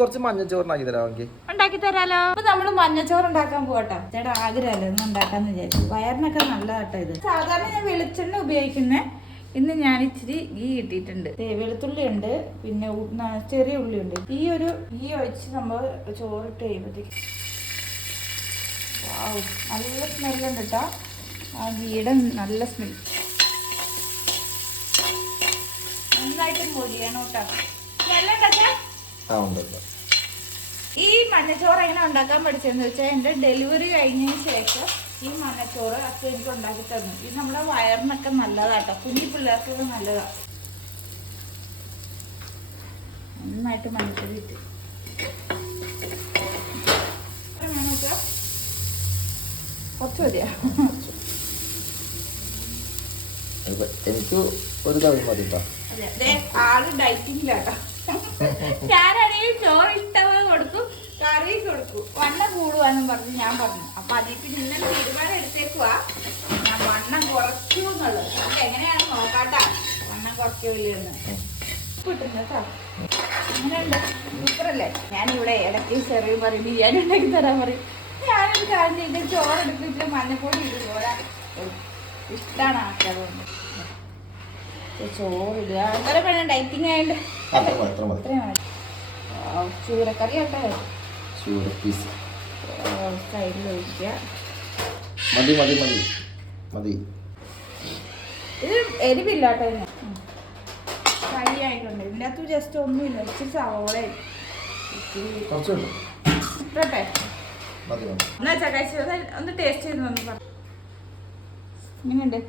കുറച്ച് മഞ്ഞച്ചോറ് ഉണ്ടാക്കി തരാലോ. അപ്പൊ നമ്മള് മഞ്ഞച്ചോറ് ഉണ്ടാക്കാൻ പോകട്ടോ. ചേട്ടാ ആഗ്രഹമല്ലേ ഒന്ന് ഉണ്ടാക്കാന്ന് വിചാരിച്ചു. വയറിനൊക്കെ നല്ലതാട്ടോ ഇത്. സാധാരണ ഞാൻ വെളിച്ചെണ്ണ ഉപയോഗിക്കുന്നേ. ഇന്ന് ഞാൻ ഇച്ചിരി ഗീ ഇട്ടിട്ടുണ്ട്. വെളുത്തുള്ളി ഉണ്ട്, പിന്നെ ചെറിയ ഉള്ളി ഉണ്ട്. ഈ ഒഴിച്ച് നമ്മൾ ചോറിട്ട് കഴിയുമ്പോഴത്തേക്ക് നല്ല സ്മെല്ലുണ്ട് കേട്ടോ. ആ ഗീയുടെ നല്ല സ്മെൽ. നന്നായിട്ട് മൊരിയണം കേട്ടോ. സ്മെല്ലുണ്ടോ? ഈ മഞ്ഞച്ചോറ് എങ്ങനെ ഉണ്ടാക്കാൻ പഠിച്ചതെന്ന് വെച്ചാൽ എൻ്റെ ഡെലിവറി കഴിഞ്ഞതിന് ശേഷം ഈ മഞ്ഞച്ചോറ് ഒക്കെ എനിക്ക് ഉണ്ടാക്കി തന്നു. ഇത് നമ്മുടെ വയറിനൊക്കെ നല്ലതാട്ടോ. കുഞ്ഞി പിള്ളേർക്കൊക്കെ നല്ലതാണ്. നന്നായിട്ട് മഞ്ഞപ്പൊടി ഇട്ട് കുറച്ച് മതിയാ. എനിക്ക് ഒരു കറി മതി. ആള് ഡയറ്റിങ്ങിലാട്ടോ. ഞാനാണെങ്കിൽ ചോറ് ഇഷ്ടമായി കൊടുക്കും, കറി കൊടുക്കും. വണ്ണം കൂടുവാന്നും പറഞ്ഞു ഞാൻ പറഞ്ഞു. അപ്പൊ അതിക്ക് ഇന്നലെ തീരുമാനം എടുത്തേക്കുവാ ഞാൻ വണ്ണം കുറയ്ക്കൂ എന്നുള്ളത്. അത് എങ്ങനെയാണ് നോക്കാട്ടാ വണ്ണം കുറയ്ക്കില്ലെന്ന് കിട്ടുന്നു കേട്ടോ. അങ്ങനെയുണ്ട്. സൂപ്പറല്ലേ? ഞാനിവിടെ ഇടയ്ക്ക് ചെറിയ പറയും ബിരിയാണി ഉണ്ടാക്കി തരാൻ പറയും. ഞാനൊരു കാര്യം ചെയ്ത് ചോറ് എടുത്തിട്ട് മഞ്ഞപ്പൊടി ഇടും. ചോറാ ഇഷ്ടമാണ് ആൾക്കാരുകൊണ്ട്. ചോറിടുക. അങ്ങനെ വേണം ഡയറ്റിങ് ആയിട്ട്. ചൂരക്കറി ആട്ടെ. സൈഡിൽ ഒഴിക്കുക. ഇത് എരിവില്ലാട്ടോ. ഫ്രൈ ആയിട്ടുണ്ട്. ഇതിനകത്ത് ജസ്റ്റ് ഒന്നുമില്ല. ഇച്ചിരി സവോള ഇട്ടോട്ടെ. എന്നാ ചക്കാച്ചി ഒന്ന് ടേസ്റ്റ് ചെയ്ത് വന്നു. ഇങ്ങനെയുണ്ട്.